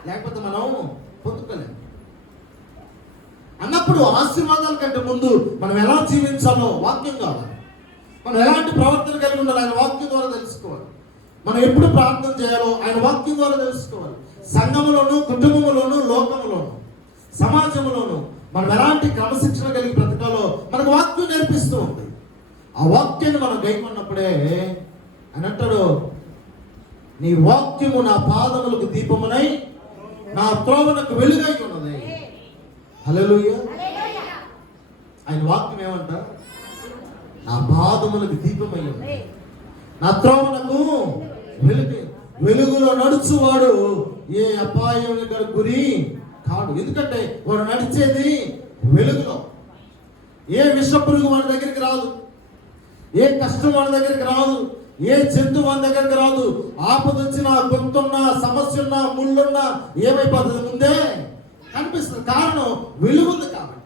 లేకపోతే మనం పొందుకోలేము. అన్నప్పుడు ఆశీర్వాదాల కంటే ముందు మనం ఎలా జీవించాలో వాక్యం కావాలి. మనం ఎలాంటి ప్రవర్తన కలిగి ఉండాలి ఆయన వాక్యం ద్వారా తెలుసుకోవాలి. మనం ఎప్పుడు ప్రార్థన చేయాలో ఆయన వాక్యం ద్వారా తెలుసుకోవాలి. సంఘములోను, కుటుంబంలోను, లోకంలోను, సమాజంలోను మనం ఎలాంటి క్రమశిక్షణ కలిగి బ్రతకాలో మనకు వాక్యం నేర్పిస్తూ ఉంది. ఆ వాక్యాన్ని మనం గైకొన్నప్పుడే అని అంటాడు, నీ వాక్యము నా పాదములకు దీపమునై నా త్రోవనకు వెలుగై ఉన్నది. హల్లెలూయా. ఆయన వాక్యం ఏమంట, నా పాదములకు దీపమై ఉన్నది, నా త్రోవనకు వెలుగు. వెలుగులో నడుచువాడు ఏ అపాయానికి గురి కాడు. ఎందుకంటే వాడు నడిచేది వెలుగులో. ఏ విషపురుగు వాడి దగ్గరికి రాదు, ఏ కష్టం వాడి దగ్గరికి రాదు, ఏ జంతువు వాడి దగ్గరికి రాదు. ఆపద వచ్చినా, గొంతున్నా, సమస్య ఉన్నా, ముళ్ళున్నా ఏమైపోతుంది ముందే కనిపిస్తుంది. కారణం వెలుగు ఉంది కాబట్టి.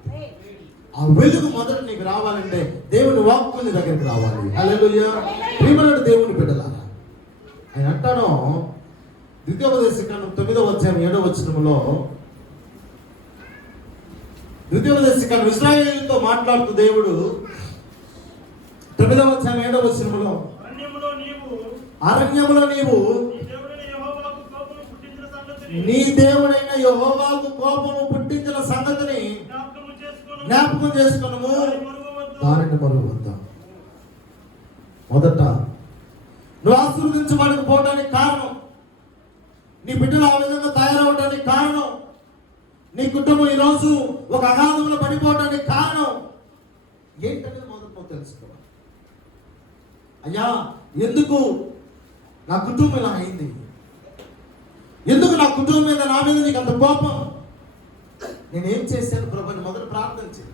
ఆ వెలుగు మొదట నీకు రావాలంటే దేవుని వాక్యం నీ దగ్గరికి రావాలి. హల్లెలూయా. ప్రియమైన దేవుని బిడ్డలారా, ఆయన అంటాను ద్వితీయోపదేశకాండం 9వ అధ్యాయం 7వ వచనములో, ద్వితీయోపదేశకాండం ఇశ్రాయేలుతో మాట్లాడుతూ దేవుడు 9వ అధ్యాయం 7వ వచనములో, అరణ్యములో నీవు నీ దేవుడైన యెహోవాకు కోపము పుట్టించిన సంగతిని జ్ఞాపకం చేసుకున్నాము, దానిని మరువద్దాం. మొదట నువ్వు ఆశీర్వదించబడకపోవడానికి కారణం, నీ బిడ్డలు ఆ విధంగా తయారవడానికి కారణం, నీ కుటుంబం ఈరోజు ఒక అగాధంలో పడిపోవడానికి కారణం ఏంటనేది మొదట నువ్వు తెలుసుకోవాలి. అయ్యా, ఎందుకు నా కుటుంబం ఇలా అయింది, ఎందుకు నా కుటుంబం మీద, నా మీద నీకు అంత కోపం, నేనేం చేశాను ప్రభుని మొదట ప్రార్థన చేయి.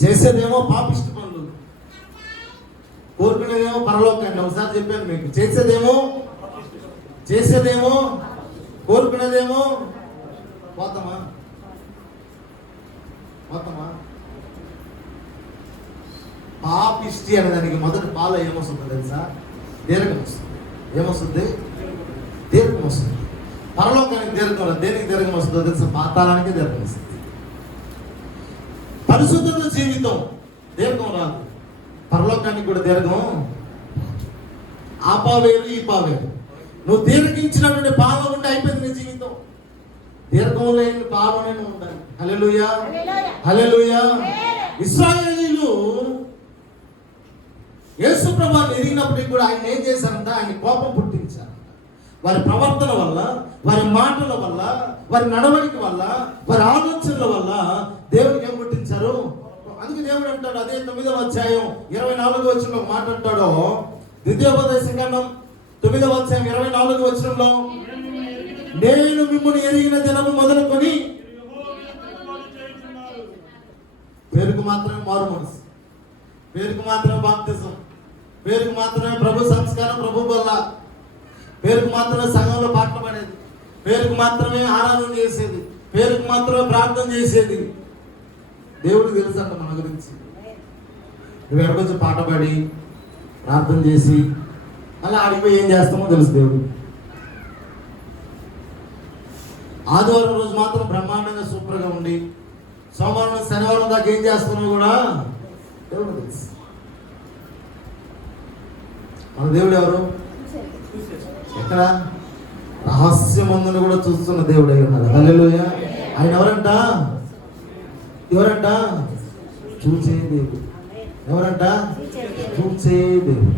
చేసేదేమో పాపిష్టి పనులు, కోరుకునేదేమో పరలోకాన్ని. ఒకసారి చెప్పాను మీకు, చేసేదేమో కోరుకునేదేమో పోతామా. పాపిష్టి అనే దానికి మొదటి పాల ఏమొస్తుంది తెలుసా? దీర్ఘం వస్తుంది. ఏమొస్తుంది? దీర్ఘం వస్తుంది. పరలోకానికి దీర్ఘం, దేనికి దీర్ఘం వస్తుందో తెలుసా? పాతాళానికి దీర్ఘం వస్తుంది. పరిశుద్ధత జీవితం దీర్ఘం రాదు, పరలోకానికి కూడా దీర్ఘం. ఆ పావేరు ఈ పావేరు. నువ్వు దీర్ఘించినటువంటి పాపం ఉంటే అయిపోయింది నీ జీవితం. దీర్ఘం లేని పాపమే ఉండాలి. హల్లెలూయా, హల్లెలూయా. ఇశ్రాయేలీయులు యేసు ప్రభువుని ఎరిగినప్పటికీ కూడా ఆయన ఏం చేశారంటే ఆయన కోపం పుట్టించారు. వారి ప్రవర్తన వల్ల, వారి మాటల వల్ల, వారి నడవడిక వల్ల, వారి ఆలోచనల వల్ల దేవుడికి ఏం పుట్టించారు. అందుకే దేవుడు అంటాడు, అంటాడు, అదే 9వ అధ్యాయం 24వ వచనంలో ఒక మాట అంటాడో, ద్వితీయోపదేశ కాండం 9వ అధ్యాయం 24వ వచనంలో, నేను మిమ్మల్ని ఎరిగిన దినము మొదలుకొని పేరుకు మాత్రమే మారు మనసు, పేరుకు మాత్రమే బాప్తిజం, పేరుకు మాత్రమే ప్రభు సంస్కారం, ప్రభు బల్ల, పేరుకు మాత్రమే సంఘంలో పాటలు పాడేది, పేరుకు మాత్రమే ఆరాధన చేసేది, పేరుకు మాత్రమే ప్రార్థన చేసేది. దేవుడికి తెలుసు అంట మన గురించి. నువ్వు ఎక్కడికొచ్చి పాట పాడి ప్రార్థన చేసి అలా ఆడిపోయి ఏం చేస్తామో తెలుసు దేవుడు. ఆదివారం రోజు మాత్రం బ్రహ్మాండంగా సూపర్గా ఉండి సోమవారం శనివారం దాకా ఏం చేస్తున్నావు కూడా దేవుడు తెలుసు. మన దేవుడు ఎవరు? ఎక్కడ? రహస్యమందును కూడా చూస్తున్న దేవుడు అయి ఉన్నారు. హల్లెలూయా. ఆయన ఎవరంట? చూచే దేవుడు. ఎవరంట? చూచే దేవుడు.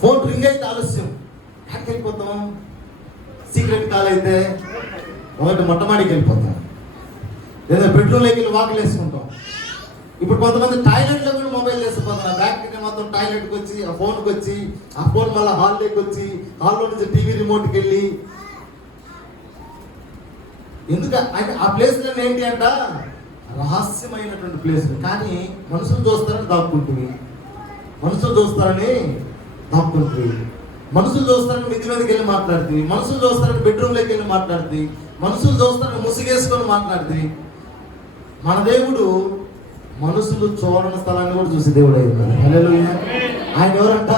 ఫోన్ రింగ్ అయితే ఆలస్యం, ఎక్కడికి వెళ్ళిపోతాం? సీక్రెట్ కాల్ అయితే ఒకటి మొట్టమొదటికి వెళ్ళిపోతాం, లేదా బెడ్రూమ్లోకి వెళ్ళి వాకులు వేసుకుంటాం. ఇప్పుడు కొంతమంది టాయిలెట్లో కూడా మొబైల్ వేసిపోతున్నారు. బ్యాక్ మొత్తం టాయిలెట్కి వచ్చి ఆ ఫోన్కి వచ్చి, ఆ ఫోన్ మళ్ళీ హాల్లోకి వచ్చి, హాల్లో నుంచి టీవీ రిమోట్కి వెళ్ళి, ఎందుకు ఆ ప్లేస్లో ఏంటి అంట? రహస్యమైనటువంటి ప్లేస్. కానీ మనుషులు చూస్తారని దాక్కుంటుంది, మనుషులు చూస్తారని దాక్కుంటుంది, మనుషులు చూస్తారని మిద్ది మీదకి వెళ్ళి మాట్లాడుతుంది, మనుషులు చూస్తారని బెడ్రూమ్లోకి వెళ్ళి మాట్లాడుతుంది, మనుషులు చూస్తారని ముసిగేసుకొని మాట్లాడుతుంది. మన దేవుడు మనుషులు చూడని స్థలాన్ని కూడా చూసి దేవుడు అయి ఉన్నాడు. హల్లెలూయా. ఆయన ఎవరంట?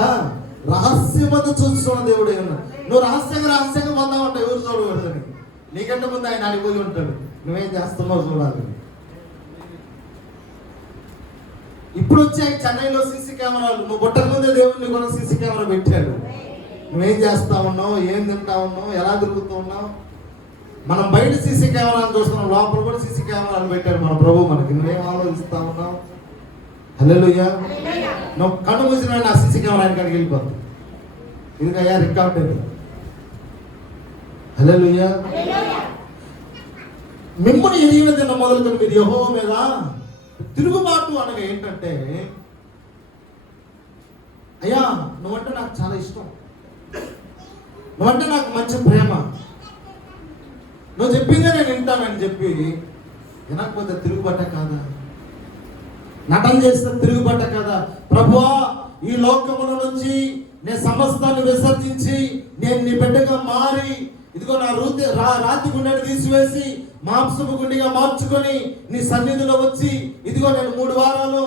రహస్యమందు చూస్తున్న దేవుడు అయి ఉన్నాడు. నువ్వు రహస్యంగా పోతా ఉంటావు, ఎవరు చూడకూడదని. నీకంటే ముందు ఆయన అడిగిపోయి ఉంటాడు, నువ్వేం చేస్తున్నావు చూడాలి. ఇప్పుడు వచ్చాయి చెన్నైలో సీసీ కెమెరాలు. నువ్వు పుట్టక ముందే దేవుడిని కూడా సీసీ కెమెరా పెట్టాడు. నువ్వేం చేస్తా ఉన్నావు, ఏం తింటా ఉన్నావు, ఎలా తిరుగుతూ ఉన్నావు. మనం బయట సీసీ కెమెరాలు చూస్తున్నాం, లోపల కూడా సీసీ కెమెరాలు పెట్టాడు మన ప్రభు మనకి. నువ్వేం ఆలోచిస్తా ఉన్నావు? హల్లెలూయా. నువ్వు కన్ను మూసిన ఆ సీసీ కెమెరా కాడికి వెళ్ళిపోతావు. ఇదిగయ్యా రికార్డ్ అది. హల్లెలూయా. మిమ్మల్ని ఎరిగిన దిన మొదలుకొని మీరు యెహోవా మీద తిరుగుబాటు అనగా ఏంటంటే, అయ్యా నువ్వంటే నాకు చాలా ఇష్టం, నువ్వంటే నాకు మంచి ప్రేమ, నువ్వు చెప్పిందే నేను వింటానని చెప్పి వినకపోతే తిరుగుబట్ట కాదా? నటన చేస్తే తిరుగుబట్ట కదా? ప్రభువా, ఈ లోకముల నుంచి నేను సమస్తాన్ని విసర్జించి నేను నీ బిడ్డగా మారి, ఇదిగో నా రాతి గుండెని తీసివేసి మాంసపు గుండెగా మార్చుకొని నీ సన్నిధిలో వచ్చి, ఇదిగో నేను 3 వారాలు,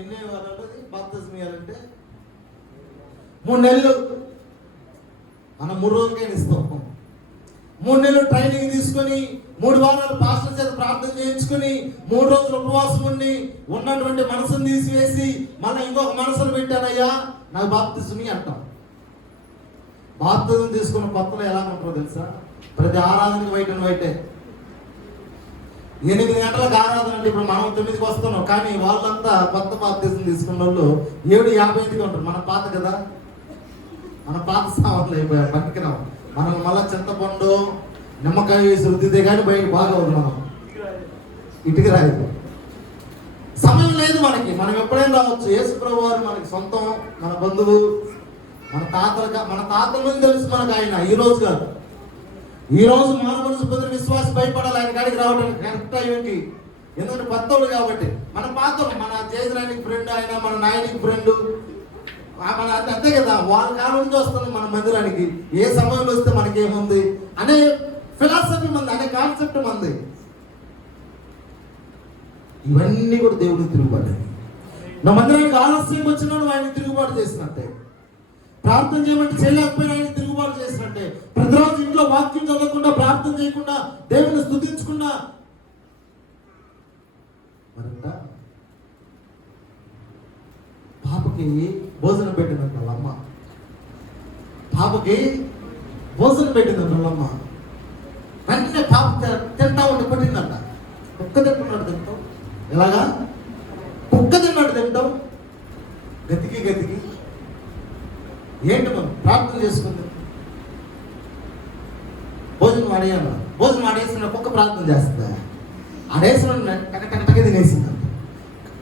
ఎన్ని వారాలు బాప్తిజం ఇవ్వాలంటే 3 నెలలు, మనం 3 రోజులకైనా ఇస్తాం. 3 నెలలు ట్రైనింగ్ తీసుకొని 3 వారాలు పాస్టర్ చేత ప్రార్థన చేయించుకొని 3 రోజులు ఉపవాసం ఉండి ఉన్నటువంటి మనసును తీసివేసి మళ్ళీ ఇంకొక మనసును పెట్టానయ్యా నాకు బాప్తిజం అంటాం. బాప్తిజం తీసుకున్న కొత్తలో ఎలా ఉంటారో తెలుసా? ప్రతి ఆరాధనకి బయటే 8 గంటలకు ఆరాధన అంటే ఇప్పుడు మనం 9కి వస్తున్నాం, కానీ వాళ్ళంతా కొత్త బాప్తిజం తీసుకున్న వాళ్ళు 7:55కి ఉంటారు. మన పాత కదా, మన పాత సామాన్లు అయిపోయారు, పట్టుకురాం. మనం మళ్ళీ చింతపండు నిమ్మకాయ వేసి రుద్దితే కానీ బయట బాగా ఉంది. మనం ఇటుకి రాదు, సమయం లేదు మనకి. మనం ఎప్పుడైనా రావచ్చు. యేసు ప్రభు వారు మనకి సొంతం, మన బంధువు, మన తాతల నుంచి తెలుసు మనకు ఆయన. ఈ రోజు కాదు, ఈ రోజు మానవుని పొందిన విశ్వాసం భయపడాలి ఆయన కాడికి రావడానికి. కరెక్ట్ అయ్యింది, ఎందుకంటే కొత్తవాడు కాబట్టి. మన పాత్ర, మన చేజరానికి ఫ్రెండ్ ఆయన, మన నాయనికి ఫ్రెండ్, మన అంతే కదా. వాళ్ళ కాలం నుంచి వస్తున్నాం మన మందిరానికి. ఏ సమయంలో వస్తే మనకేముంది అనే ఫిలాసఫీ మంది, అనే కాన్సెప్ట్ మంది. ఇవన్నీ కూడా దేవుడికి తిరుగుబాటు. నా మందిరానికి ఆలస్యంగా వచ్చినా నువ్వు ఆయన తిరుగుబాటు చేసినట్టే. ప్రార్థన చేయమంటే చేయలేకపోయినా ఆయన తిరుగుబాటు చేసినట్టే. ప్రతిరోజు ఇంట్లో వాక్యం చదవకుండా, ప్రార్థన చేయకుండా, దేవుని స్తుతించకుండా మరంట పాపకి భోజనం పెట్టిందంట వాళ్ళమ్మ. పాపకి భోజనం పెట్టిందంట వాళ్ళమ్మ. వెంటనే పాప తింటా ఉండి పట్టిందంట. కుక్క తింటున్నాడు తింటాం, ఎలాగా కుక్క తిన్నాడు తింటాం. గతికి ఏంటి మనం ప్రార్థన చేసుకుంది. భోజనం ఆడేయాలి, భోజనం ఆడేసిన కుక్క ప్రార్థన చేస్తుందా? ఆడేసిన టకటకటక తినేసింది.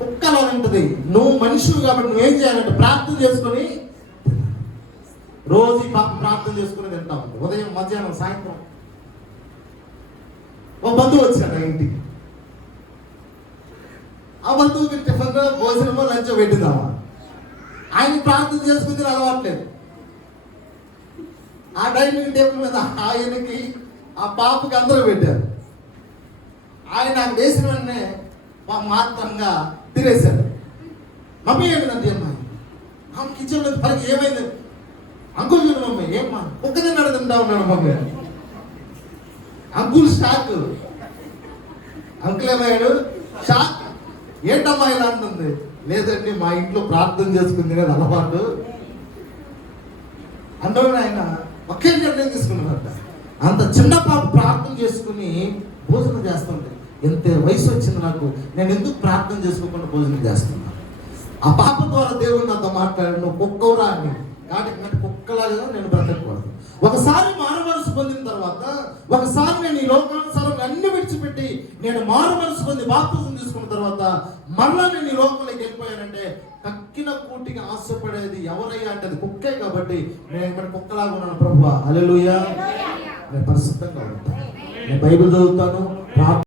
కుక్కలో ఉంటుంది, నువ్వు మనిషివి కాబట్టి నువ్వేం చేయాలంటే ప్రార్థన చేసుకొని రోజు ఈ పాప ప్రార్థన చేసుకుని తింటా ఉంటుంది. ఉదయం, మధ్యాహ్నం, సాయంత్రం. ఓ బంధువు వచ్చాడు ఇంటికి. ఆ బంధువుకి టిఫిన్ భోజనమో లంచ్ పెట్టిందామా, ఆయన ప్రార్థన చేసుకుని అలవాట్లేదు. ఆ డైనింగ్ టేబుల్ మీద ఆయనకి ఆ పాపకి అందరూ పెట్టారు. ఆయన నాకు వేసిన వెంటనే మాత్రంగా తినేశాడు. మమ్మీ ఏంటంటే అమ్మాయి ఆమె కిచెన్లో పరికి ఏమైంది, అంకుల్ చూడు మమ్మీ, ఏమ్మా కుక్క తిన్నాడు తింటా ఉన్నాడు మమ్మీ. Uncle shock. అంకుల్ ఏమయ్యాడు? షాక్. ఏంటమ్మా ఇలా అంటుంది? లేదండి మా ఇంట్లో ప్రార్థన చేసుకుంది కదా అలవాటు. అందులో ఆయన ఒకే నిర్ణయం తీసుకున్నారట. అంత చిన్న పాప ప్రార్థన చేసుకుని భోజనం చేస్తుంది. ఎంత వయసు వచ్చింది నాకు, నేను ఎందుకు ప్రార్థన చేసుకోకుండా భోజనం చేస్తున్నా? ఆ పాప ద్వారా దేవుడు నాతో మాట్లాడాడు, నువ్వు కుక్కవురా అని. కాబట్టి కుక్కలాగా నేను బ్రతకూడదు. ఒకసారి మారు మనసు పొందిన తర్వాత, ఒకసారి నేను ఈ లోకానుసారం అన్ని విడిచిపెట్టి నేను మారు మనసు పొంది బాప్తిజం తీసుకున్న తర్వాత మళ్ళా నేను ఈ లోకంలోకి వెళ్ళిపోయానంటే కక్కిన కూటికి ఆశపడేది ఎవరయ్యా అంటే అది కుక్కే. కాబట్టి నేను ఇక్కడ కుక్కలాగా ఉన్నాను. ప్రభువా హల్లెలూయా. నేను పరిశుద్ధంగా ఉంటాను, నేను బైబిల్ చదువుతాను,